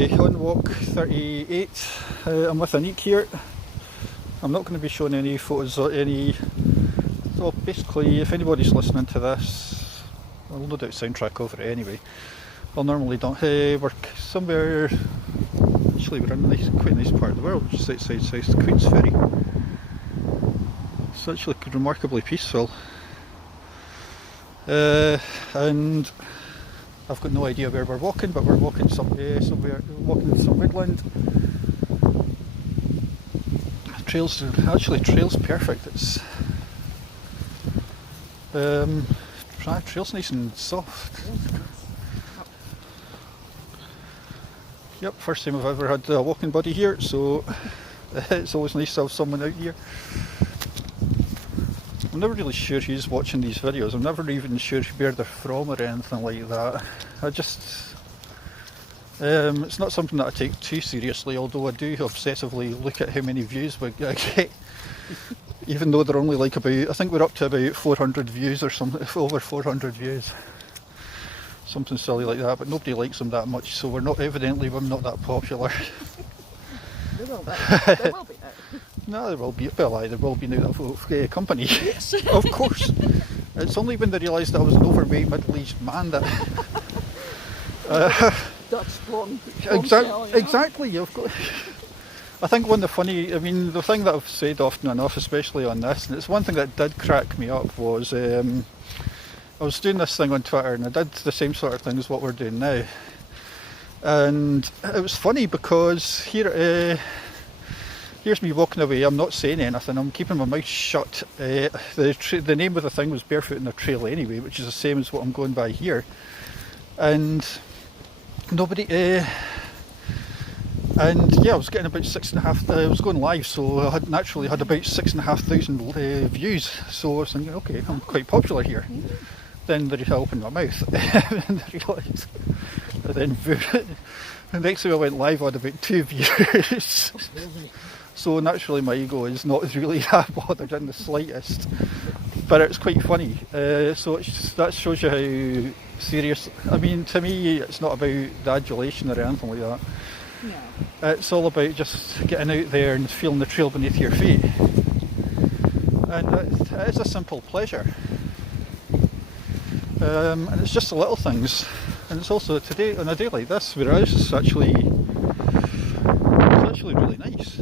Okay, on walk 38, I'm with Anik here. I'm not going to be showing any photos or any... So basically, if anybody's listening to this, I'll no doubt soundtrack over it anyway. I'll normally don't work somewhere... Actually, we're in a nice, quite a nice part of the world, just outside South Queen's Ferry. It's actually remarkably peaceful. And I've got no idea where we're walking, but we're walking somewhere, walking some woodland. Trails perfect. It's trails nice and soft. Yep, first time I've ever had a walking buddy here, so it's always nice to have someone out here. I'm never really sure who's watching these videos. I'm never even sure where they're from or anything like that. It's not something that I take too seriously, although I do obsessively look at how many views I get. Even though they're only like about, I think we're up to about 400 views or something, over 400 views. Something silly like that, but nobody likes them that much, so we're not that popular. There will be. There will be now. No, there will be. Well, there will be now that company. Yes. Of course. It's only when they realised that I was an overweight middle-aged man that... Dutch blonde. Exactly. You've got... I think the thing that I've said often enough, especially on this, and it's one thing that did crack me up, was I was doing this thing on Twitter and I did the same sort of thing as what we're doing now. And it was funny because here's me walking away, I'm not saying anything, I'm keeping my mouth shut. The name of the thing was Barefoot in the Trail anyway, which is the same as what I'm going by here. And nobody... and yeah, I was getting about 6,500, I was going live, so I naturally had about 6,500 views. So I was thinking, okay, I'm quite popular here. Then I opened my mouth and I realised, and then the next time I went live I had about 2 views. So naturally my ego is not really that bothered in the slightest, but it's quite funny. So that shows you how serious, I mean, to me it's not about the adulation or anything like that. No. It's all about just getting out there and feeling the trail beneath your feet. And it is a simple pleasure. And it's just the little things. And it's also today, on a day like this, where it's actually really nice.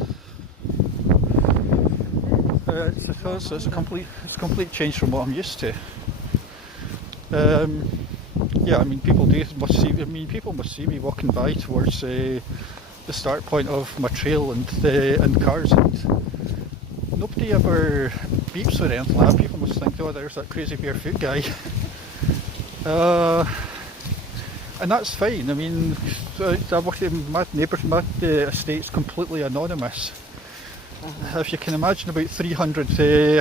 It's a complete change from what I'm used to. Yeah, I mean, people must see me walking by towards the start point of my trail and cars, and nobody ever beeps or anything like that. People must think, oh, there's that crazy barefoot guy. And that's fine. I mean, my estate's completely anonymous. If you can imagine, about 300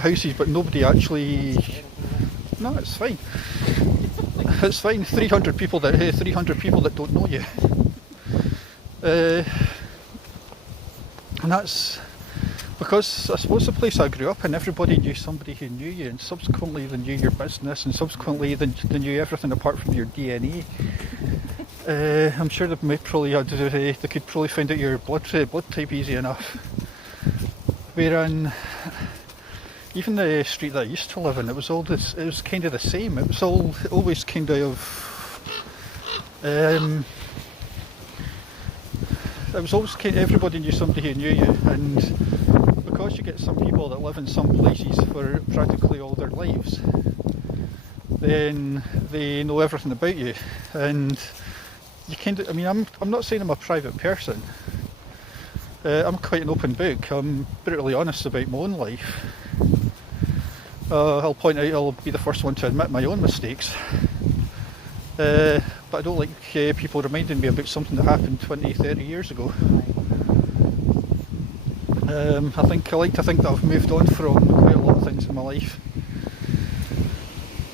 houses, but nobody actually... No, it's fine. It's fine. 300 people that don't know you. And that's because I suppose the place I grew up in, everybody knew somebody who knew you, and subsequently they knew your business, and subsequently they knew everything apart from your DNA. I'm sure they could probably find out your blood type easy enough. Wherein even the street that I used to live in, it was kind of the same. It was always kind of it was always everybody knew somebody who knew you, and because you get some people that live in some places for practically all their lives, then they know everything about you, and you kind of, I mean, I'm not saying I'm a private person. I'm quite an open book. I'm brutally honest about my own life. I'll be the first one to admit my own mistakes. But I don't like people reminding me about something that happened 20, 30 years ago. I like to think that I've moved on from quite a lot of things in my life.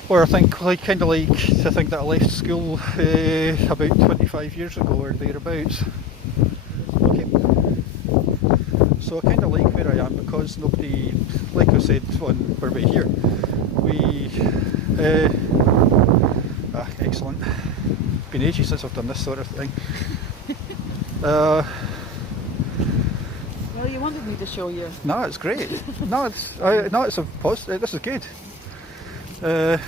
Or I kind of like to think that I left school about 25 years ago or thereabouts. Okay. So I kind of like where I am because nobody, like I said on our way here, excellent. Been ages since I've done this sort of thing. Well, you wanted me to show you. No, it's great. No, it's a positive. This is good. Can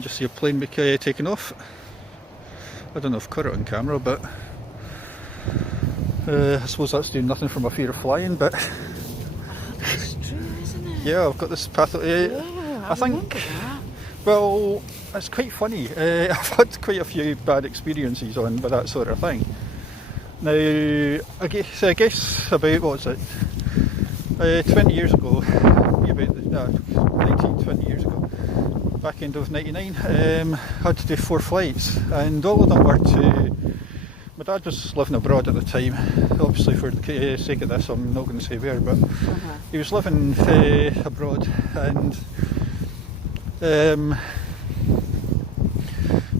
just see a plane taking off. I don't know if I've caught it on camera, but I suppose that's doing nothing for my fear of flying. But It's true, isn't it? yeah, I've got this path. I think. remember that. Well, it's quite funny. I've had quite a few bad experiences with that sort of thing. Now, I guess about, what was it, 20 years ago, about 19, 20 years ago, back end of 99, had to do 4 flights, and all of them were to, my dad was living abroad at the time, obviously for the sake of this I'm not going to say where, but he was living abroad, and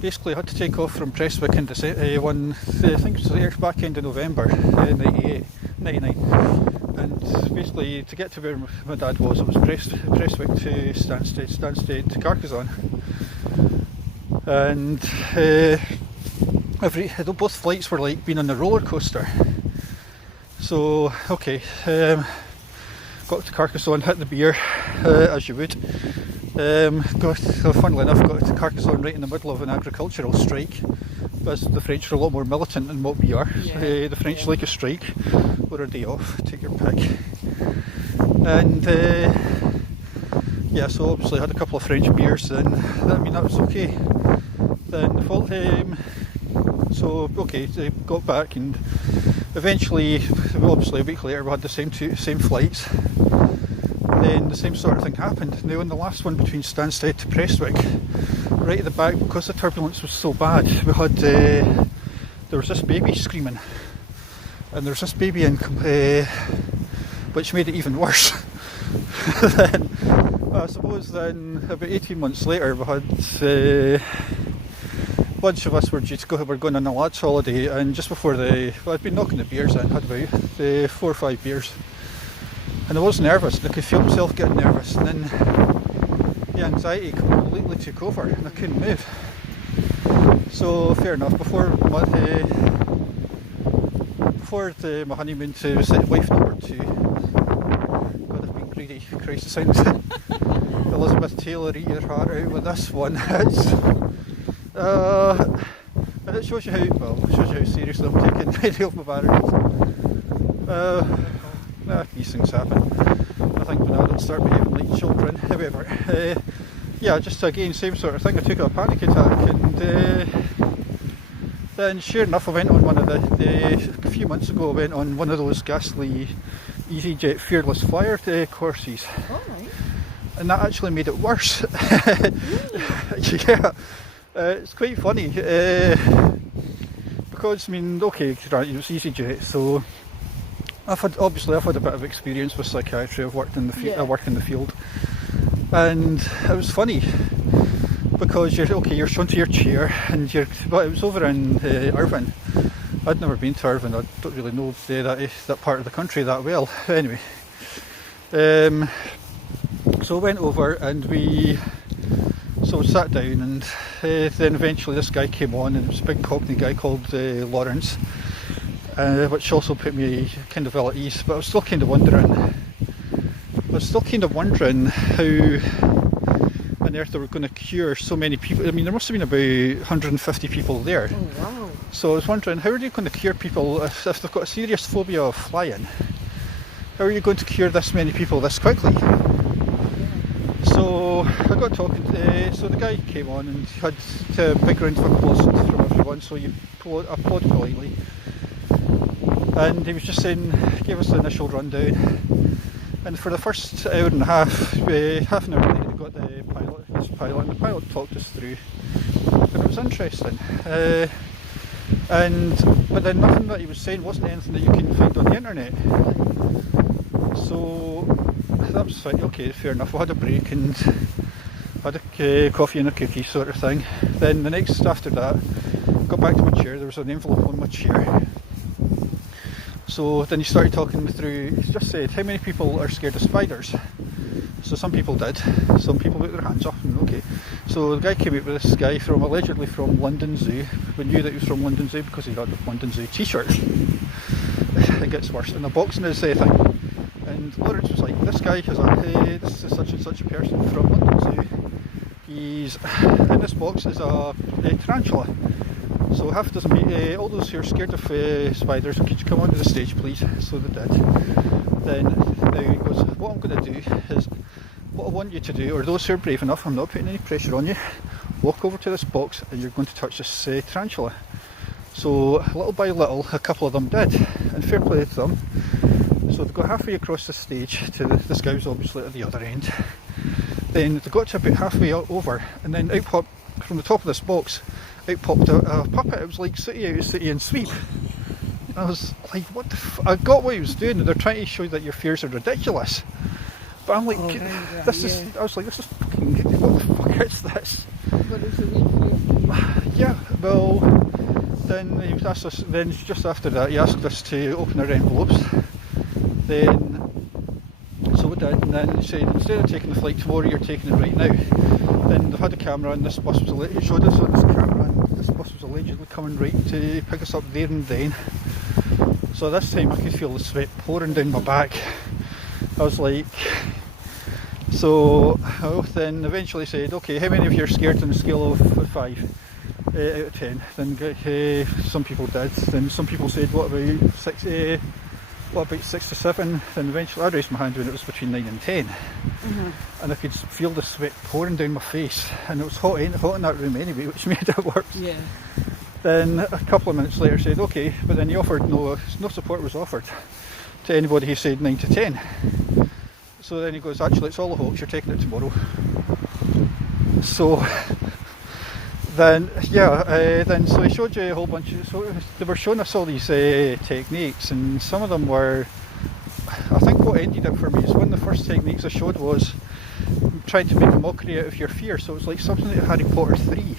basically I had to take off from Prestwick into I think it was back end of November 99, and basically to get to where my dad was, it was Prestwick to Stansted to Carcassonne, and both flights were like being on a roller coaster. So okay, got to Carcassonne, hit the beer as you would. Funnily enough, got to Carcassonne right in the middle of an agricultural strike. But the French are a lot more militant than what we are. Yeah. The French like a strike or a day off, take your pick. And yeah, so obviously I had a couple of French beers, and that was okay. Then they got back, and eventually, obviously a week later, we had the same flights. Then the same sort of thing happened. Now on the last one between Stansted to Prestwick, right at the back, because the turbulence was so bad, we had there was this baby screaming, and there was this baby in, which made it even worse. Then I suppose then about 18 months later, we had a bunch of us were going on a lads holiday, and just before I'd been knocking the beers in, had about 4 or 5 beers. And I was nervous, and I could feel myself getting nervous, and then the anxiety completely took over, and I couldn't move. So fair enough, before my honeymoon to wife number 2, God, I've been greedy, Christ, it sounds Elizabeth Taylor, eat your heart out with this one. And it shows you how seriously I'm taking the idea of my batteries. These things happen. I think when adults start behaving like children. However, yeah, just again, same sort of thing. I took a panic attack, and then sure enough, I went on one of a few months ago, I went on one of those ghastly EasyJet Fearless Flyer courses. All right. And that actually made it worse. Really? Yeah, it's quite funny, because, I mean, okay, right, it was EasyJet, so I've had a bit of experience with psychiatry. I've worked in the I work in the field, and it was funny because you're shown to your chair, and but it was over in Irvine. I'd never been to Irvine. I don't really know that part of the country that well. Anyway, so I went over, and we sat down, and then eventually this guy came on, and it was a big Cockney guy called Lawrence. Which also put me kind of ill at ease, but I was still kind of wondering how on earth they were going to cure so many people. I mean, there must have been about 150 people there. Oh, wow. So I was wondering, how are you going to cure people if they've got a serious phobia of flying? How are you going to cure this many people this quickly? So I got talking so the guy came on, and he had a big round of applause from everyone, so you applaud politely. And he was just saying, gave us the initial rundown, and for the first hour and a half, half an hour later, we got this pilot, and the pilot talked us through, and it was interesting. But then nothing that he was saying wasn't anything that you can find on the internet. So that was fine. Okay, fair enough. We had a break and had a coffee and a cookie sort of thing. Then the next after that, got back to my chair. There was an envelope on my chair. So then he started talking me through, he just said, how many people are scared of spiders? So some people did, some people put their hands up, and okay. So the guy came out with this guy from allegedly from London Zoo. We knew that he was from London Zoo because he had a London Zoo t-shirt. It gets worse. And the box in his thing. And Lawrence was like, this guy has a, this is such and such a person from London Zoo. He's, in this box is a tarantula. So half a dozen, all those who are scared of spiders, could you come onto the stage please? So they did. Then now he goes, what I'm going to do is, what I want you to do, or those who are brave enough, I'm not putting any pressure on you, walk over to this box and you're going to touch this tarantula. So little by little, a couple of them did, and fair play to them. So they got halfway across the stage to this guy was obviously at the other end. Then they got to about halfway over, and then out popped, from the top of this box, out popped a puppet. It was like City Out of City and Sweep. And I was like, what the I got what he was doing, and they're trying to show that your fears are ridiculous. But I'm like, this is, I was like, this is fucking, what the fuck is this? What is the real fear? Yeah, well, then he was asked us, then just after that, he asked us to open our envelopes. Then, so we did, and then he said, instead of taking the flight tomorrow, you're taking it right now. Then they've had a camera, and this bus was, it showed us on this camera, and this bus was allegedly coming right to pick us up there and then. So this time I could feel the sweat pouring down my back. I was like, so then eventually said, okay, how many of you are scared on a scale of 5 out of 10? Then some people did. Then some people said, what about 6? What about 6 to 7? Then eventually I raised my hand when it was between 9 and 10, and I could feel the sweat pouring down my face, and it was hot in that room anyway, which made it worse. Yeah. Then a couple of minutes later said, okay, but then he offered no support was offered to anybody who said 9 to 10. So then he goes, actually it's all a hoax, you're taking it tomorrow. So then, then so he showed you a whole bunch of, so they were showing us all these techniques, and some of them were, I think what ended it for me is one of the first techniques I showed was trying to make a mockery out of your fear. So it was like something like Harry Potter 3.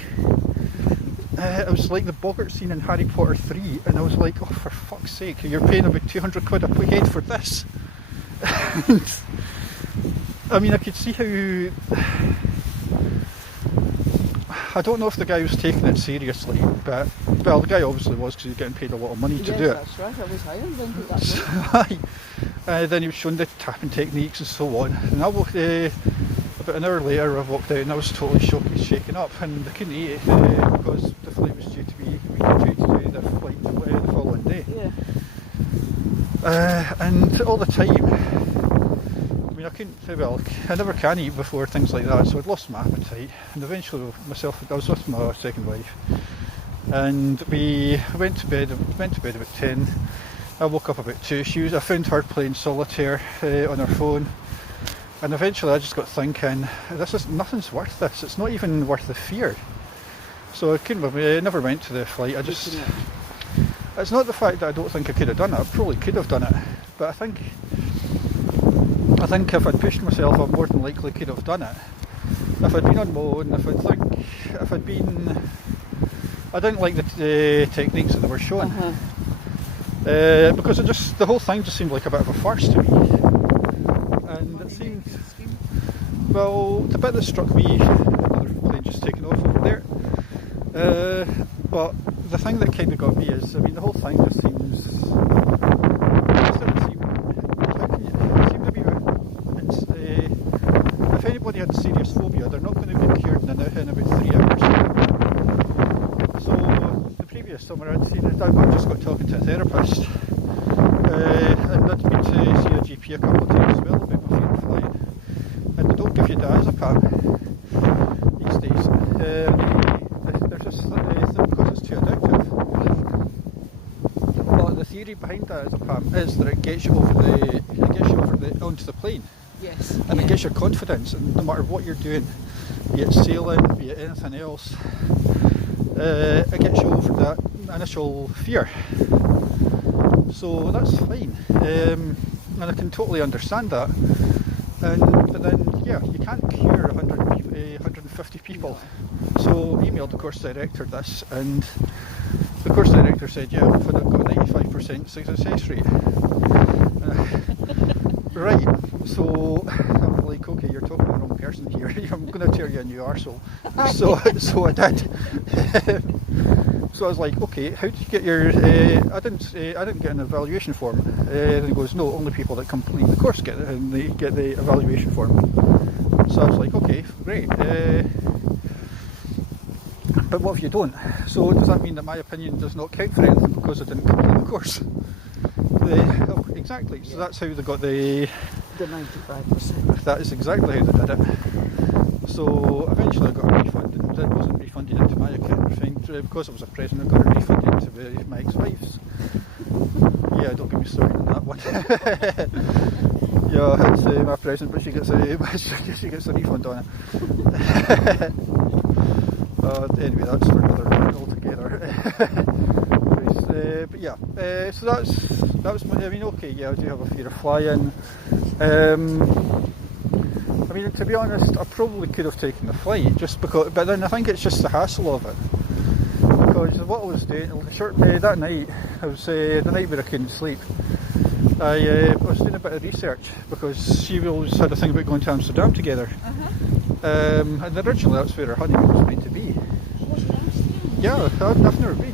It was like the boggart scene in Harry Potter 3, and I was like, oh for fuck's sake, you're paying about 200 quid a head for this. I mean, I could see how, I don't know if the guy was taking it seriously, but, well, the guy obviously was, because he was getting paid a lot of money to do it. That's right, I was hired then to that way. Then he was showing the tapping techniques and so on, and I walked, about an hour later I walked out and I was totally shaken up, and I couldn't eat it because the flight was due to be, we were due to do the flight the following day. Yeah. And all the time, I mean, I couldn't, well, I never can eat before things like that, so I'd lost my appetite, and eventually I was with my second wife, and we went to bed about 10. I woke up about 2. I found her playing solitaire on her phone, and eventually I just got thinking, nothing's worth this, it's not even worth the fear. So I never went to the flight. It's not the fact that I don't think I could have done it, I probably could have done it, but I think if I'd pushed myself, I more than likely could have done it. If I'd been on my own, I didn't like the techniques that they were showing, because the whole thing just seemed like a bit of a farce to me. And it seemed, well, the bit that struck me, another plane just taking off over there, but the thing that kind of got me is, I mean, the whole thing just seems, if anybody had serious phobia, they're not going to be cured in about 3 hours. So the previous summer I just got talking to a therapist, and I'd been to see a GP a couple of times as well about my fear of flying, and they don't give you diazepam these days. They're just because it's too addictive. But the theory behind diazepam is that it gets you onto the plane. Yes. And it gets your confidence, and no matter what you're doing, be it sailing, be it anything else, it gets you over that initial fear. So that's fine, and I can totally understand that. But then, yeah, you can't cure 150 people. So I emailed the course director this, and the course director said, yeah, I've got a 95% success rate. Right, so I'm like, okay, you're talking to the wrong person here. I'm going to tear you a new arsehole. So I did. So I was like, okay, how did you get your? I didn't get an evaluation form. And he goes, no, only people that complete the course get it, and they get the evaluation form. So I was like, okay, great. But what if you don't? So does that mean that my opinion does not count for anything because I didn't complete the course? Oh, exactly. So that's how they got the 95%. That is exactly how they did it. So eventually I got a refund, and it wasn't refunded into my account. Because I was a present, I got it refunded into my ex-wife's. Yeah, don't get me started on that one. Yeah, it's my present, but she gets a refund on it. Anyway, that's for another one altogether. But yeah, so that was my. I mean, okay, yeah, I do have a fear of flying. I mean, to be honest, I probably could have taken the flight just because, but then I think it's just the hassle of it. Because what I was doing, that night, I was the night where I couldn't sleep. I was doing a bit of research because she always had a thing about going to Amsterdam together. And originally that's where her honeymoon was meant to be. Yeah, I've never been.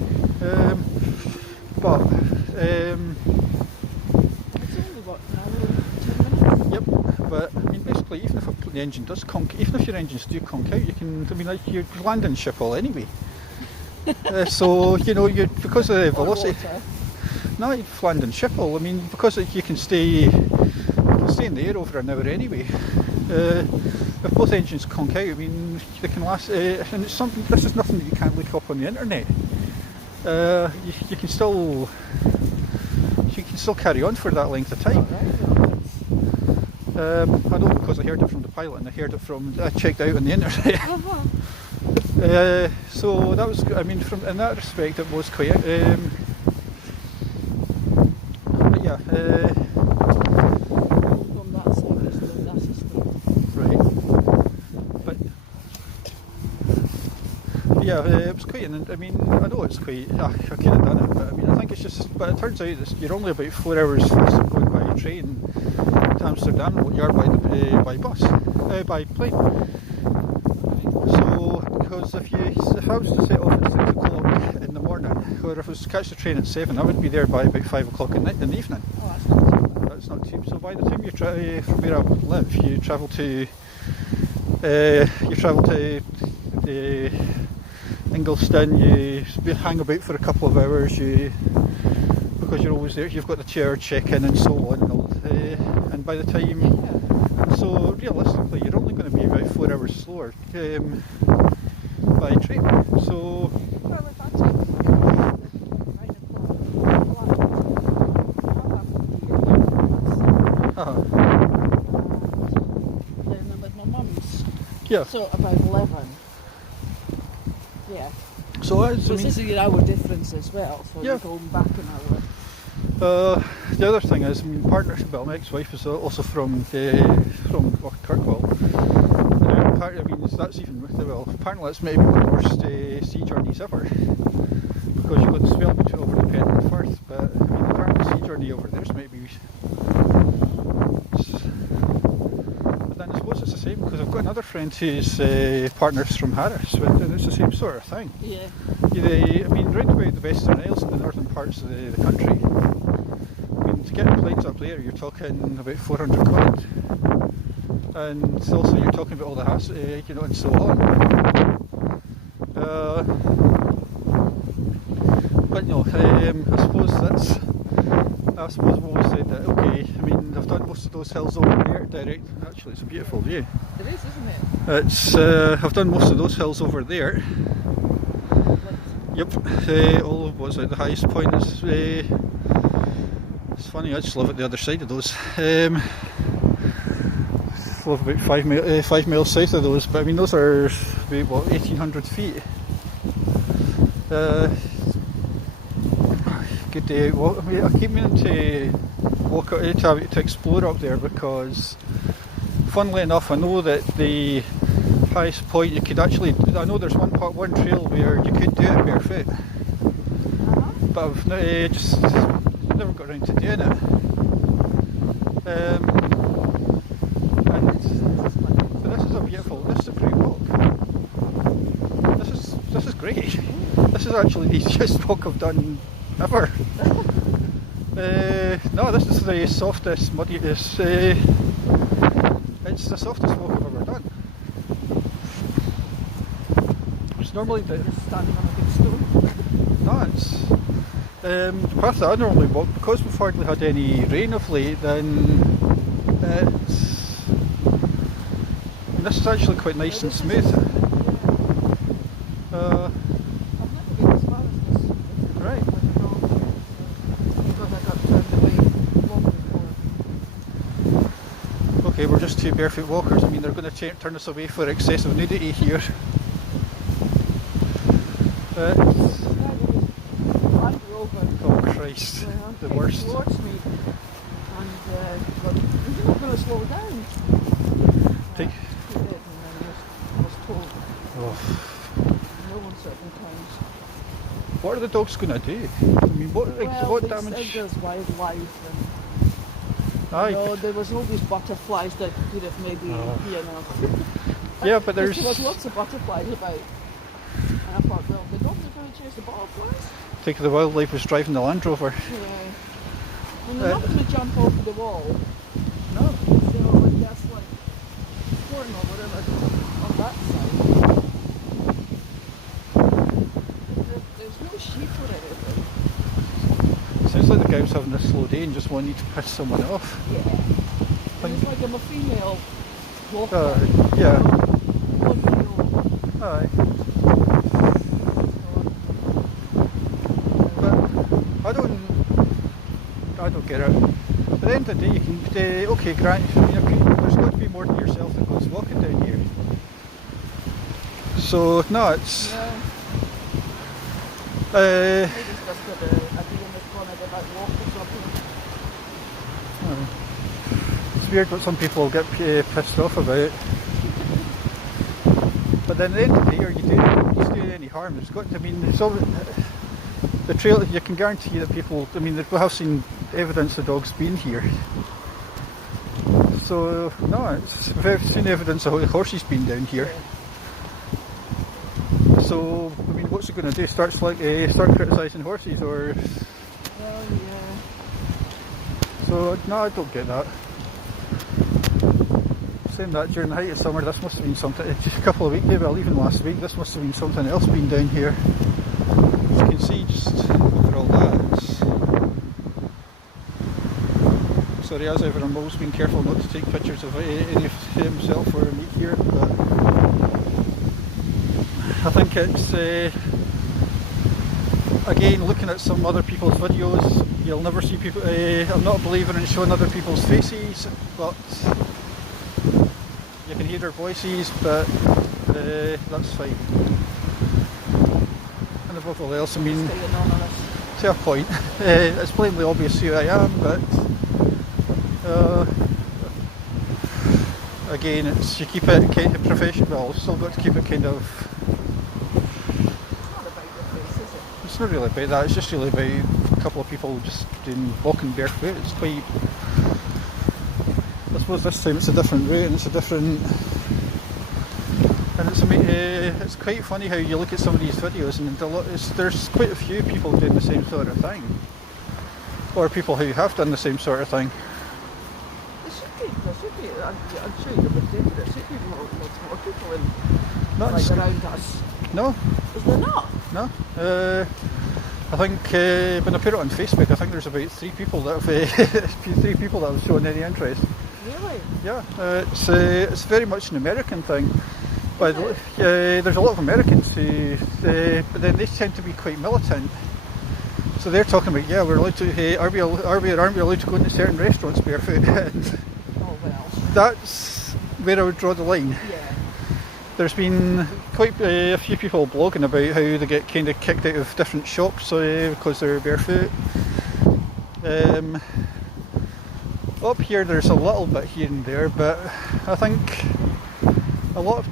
But it's only what, an hour, 10 minutes? Yep. But I mean, basically, even if the engine does conk, even if your engines do conk out, you can. I mean, like you're landing Schiphol anyway. So you know, because of the velocity. No, you've landed in Schiphol. I mean, because you can stay in the air over an hour anyway. If both engines conk out, I mean, they can last. And it's something. This is nothing that you can't look up on the internet. You can still carry on for that length of time. I know because I heard it from the pilot and I checked out on the internet. So that was, I mean, in that respect, it was quite. But yeah. Right. But yeah, it was quite. I mean, I know it's quite. I could have done it, but I mean, I think it's just. But it turns out that you're only about 4 hours faster going by train to Amsterdam than what you are by bus, by plane. So, because if I was to set off at 6 o'clock in the morning, or if I was to catch the train at 7, I would be there by about 5 o'clock in the evening. Oh, that's not too. So by the time you from where I live, you travel to Ingolston. You hang about for a couple of hours. Because you're always there. You've got the chair check-in and so on, and by the time. So realistically, you're only going to be about 4 hours slower by train. So. Well, if I take then I'm with my mum's. Yeah. So about 11. Yeah. So this is an hour difference as well. So yeah. you're going back an hour. The other thing is, I mean, my ex-wife is also from Kirkwall. I mean, that's even apparently that's maybe one of the worst sea journeys ever, because you've got the swell between over the Pen and the Firth. But I mean, apparently the sea journey over there's maybe. But then I suppose it's the same because I've got another friend whose partner's from Harris, and it's the same sort of thing. Yeah. I mean, round about the Western Isles and the northern parts of the country. To get planes up there, you're talking about 400 quid, and also you're talking about all the hassle, and so on. But no, I suppose I've always said that. Okay, I mean, I've done most of those hills over there. Direct, actually, it's a beautiful view. It is, isn't it? I've done most of those hills over there. Yep. The highest point is. It's funny, I just live at the other side of those. Live about 5 miles south of those, but I mean those are about 1,800 feet. Good day. Well, I mean, I keep meaning to walk out to explore up there because, funnily enough, I know that the highest point you could actually. I know there's one trail where you could do it barefoot, but I've just. Never got around to doing it. And so this is a is actually the easiest walk I've done ever. No, this is the softest, muddiest. It's the softest walk I've ever done. It's normally the. Just standing on a big stone. No, it's the path that I normally walk, because we've hardly had any rain of late, then it's, and this is actually quite nice and smooth. I've never been as far as this. Right. Because I got turned away long before. Okay, we're just two barefoot walkers. I mean, they're going to turn us away for excessive nudity here. Oh Christ, the worst. Towards me, and but you're not going to slow down. Take- He did, and then I was told Oh. no uncertain times. What are the dogs going to do? I mean, what Well, what they said damage? there's wildlife, and Aye, there was all these butterflies that could have maybe, yeah, but There there's was lots of butterflies about. And I thought, well, the dogs are going to chase the butterflies. think the wildlife was driving the Land Rover. Yeah. And they're not going to jump over the wall. No. So like that's like corn or whatever on that side. There's no sheep or anything. Sounds like the guy was having a slow day and just wanted to piss someone off. Yeah. And it's like I'm a female walker. Yeah. One male. Aye. But I don't get it. At the end of the day, you can okay, Grant. There's got to be more than yourself that goes walking down here. So no, it's. Yeah. Uh, Maybe it's just got a deal in the corner about walking something. It's weird what some people get pissed off about. But then at the end of the day, are you doing any harm? There's got to, I mean, it's all, the trail, you can guarantee that people, I mean, we have seen evidence the dog's been here. So, no, we've seen evidence the horses been down here. So, I mean, what's it going to do? Start criticising horses, or? Well, yeah. So, no, I don't get that. Saying that during the height of summer, this must have been something. Just a couple of weeks, well, even last week, this must have been something else been down here. As you can see, just over all that. Sorry, as ever, I'm always being careful not to take pictures of any of himself or me here, but I think it's again, looking at some other people's videos, you'll never see people. I'm not a believer in showing other people's faces, but you can hear their voices, but that's fine. And above all else, I mean, Stay anonymous. to a point, it's plainly obvious who I am, but again, it's you keep it kind of professional. Still got to keep it kind of. It's not about your face, is it? It's not really about that. It's just really about a couple of people just walking barefoot. It's quite. I suppose this time it's a different route and it's a different. And it's quite funny how you look at some of these videos and there's quite a few people doing the same sort of thing, or people who have done the same sort of thing. There should be. I'm sure you would think there should be lots more people in, Not like s- around us. No, Is there not? no. I think when I put it on Facebook, I think there's about three people that have shown any interest. Really? Yeah, it's very much an American thing. But there's a lot of Americans who, but then they tend to be quite militant. So they're talking about, yeah, we're allowed to. Aren't we allowed to go into certain restaurants barefoot? And Oh well. that's where I would draw the line. Yeah. There's been quite a few people blogging about how they get kind of kicked out of different shops because they're barefoot. Up here there's a little bit here and there, but I think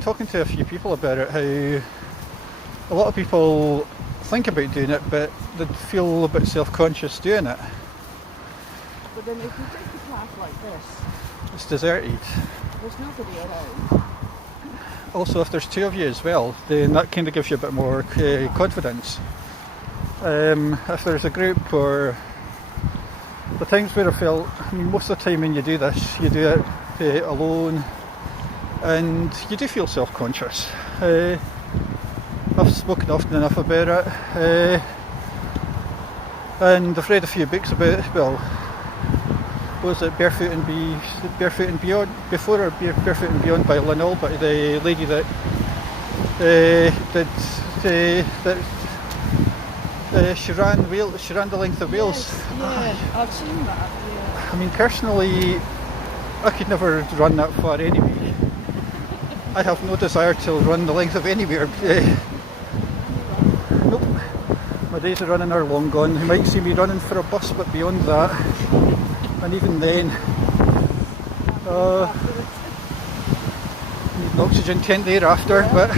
talking to a few people about it, how a lot of people think about doing it, but they feel a bit self-conscious doing it. But then if you take a path like this, It's deserted. there's nobody around. Also, if there's two of you as well, then that kind of gives you a bit more confidence. If there's a group or the times where I felt, I mean, most of the time when you do this, you do it alone, and you do feel self-conscious. I've spoken often enough about it, and I've read a few books about it. Well, was it Barefoot and Beyond before, or Barefoot and Beyond by Lynn Albert, the lady that she ran the length of Wales. Yes, yeah, I've seen that. Yeah. I mean, personally, I could never run that far anyway. I have no desire to run the length of anywhere. Nope. My days of running are long gone. You might see me running for a bus, but beyond that, and even then, need an oxygen tent thereafter, but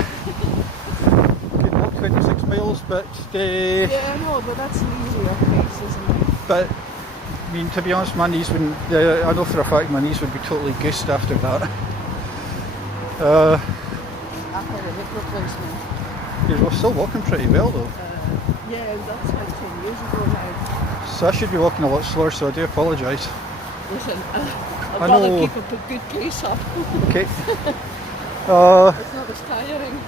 could walk 26 miles, but yeah, I know, but that's an easier pace, isn't it? But I mean, to be honest, my knees wouldn't. I know for a fact my knees would be totally goosed after that. After the hip replacement. You're still walking pretty well though. Yeah, that's like 10 years ago now. So I should be walking a lot slower, so I do apologise. Listen, I'd I rather know. keep a good pace up. Okay. It's not as tiring.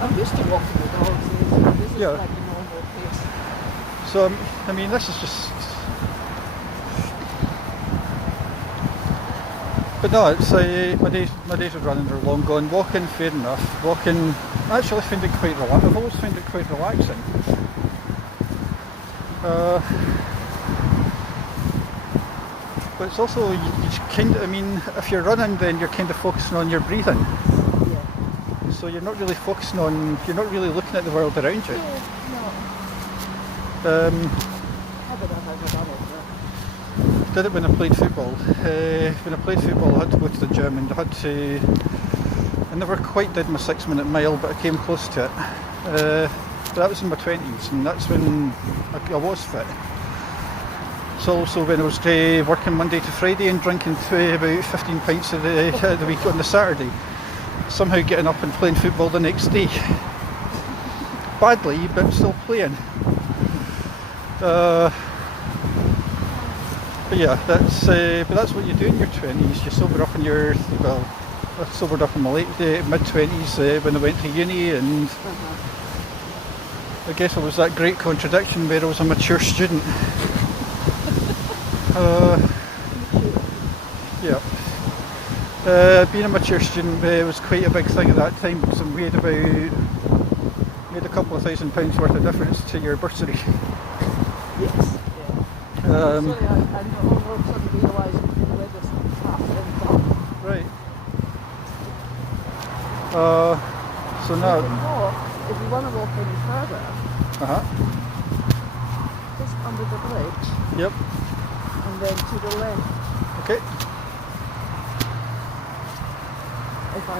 I'm used to walking the dogs, so this is Yeah. like a normal pace. So I mean, this is just. But no, it's my days of running are long gone. Walking, fair enough. Walking, I actually find it quite relaxing. I've always found it quite relaxing. But it's also you kind of. I mean, if you're running, then you're kind of focusing on your breathing. Yeah. So you're not really focusing on. You're not really looking at the world around you. No. Um, I don't know how to done it. Did it when I played football. When I played football, I had to go to the gym, and I had to. I never quite did my 6-minute mile, but I came close to it. But that was in my 20s, and that's when I was fit. So also when I was working Monday to Friday and drinking about 15 pints a the week on the Saturday, somehow getting up and playing football the next day. Badly, but still playing. But yeah, that's what you do in your 20s. You sober up in your, well, I sobered up in my mid-20s when I went to uni, and I guess it was that great contradiction where I was a mature student. Yeah. Being a mature student was quite a big thing at that time, because we had a couple of £1,000 worth of difference to your bursary. Yes. Um, Sorry, I all of a sudden realised where this half income. Right. So now. You can walk, if you want to walk any further, just under the bridge, Yep. and then to the left. Okay. If I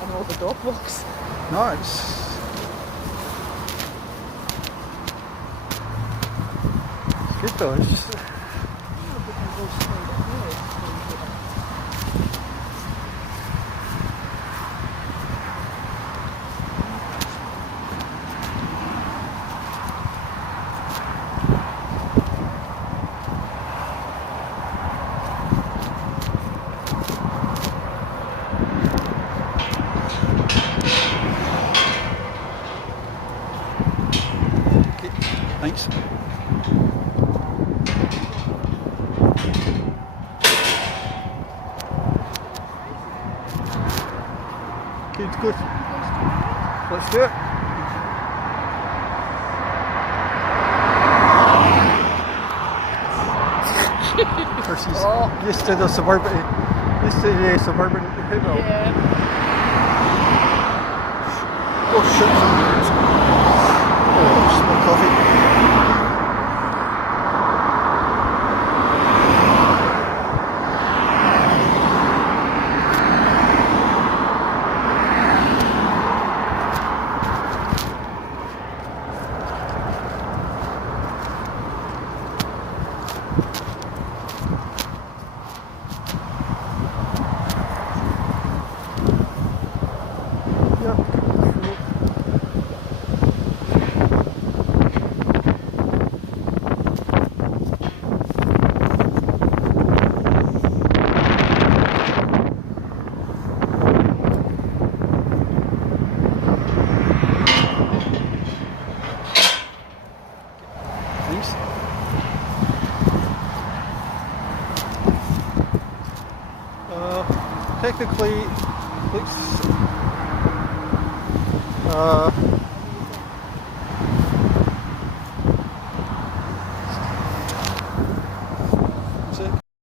and all the dog walks. Nice. It's good though. It's just. Thanks. Good. Let's do it. Of course, he's used to the suburban. Well, Yeah. oh shit! Oh, small coffee. technically, let's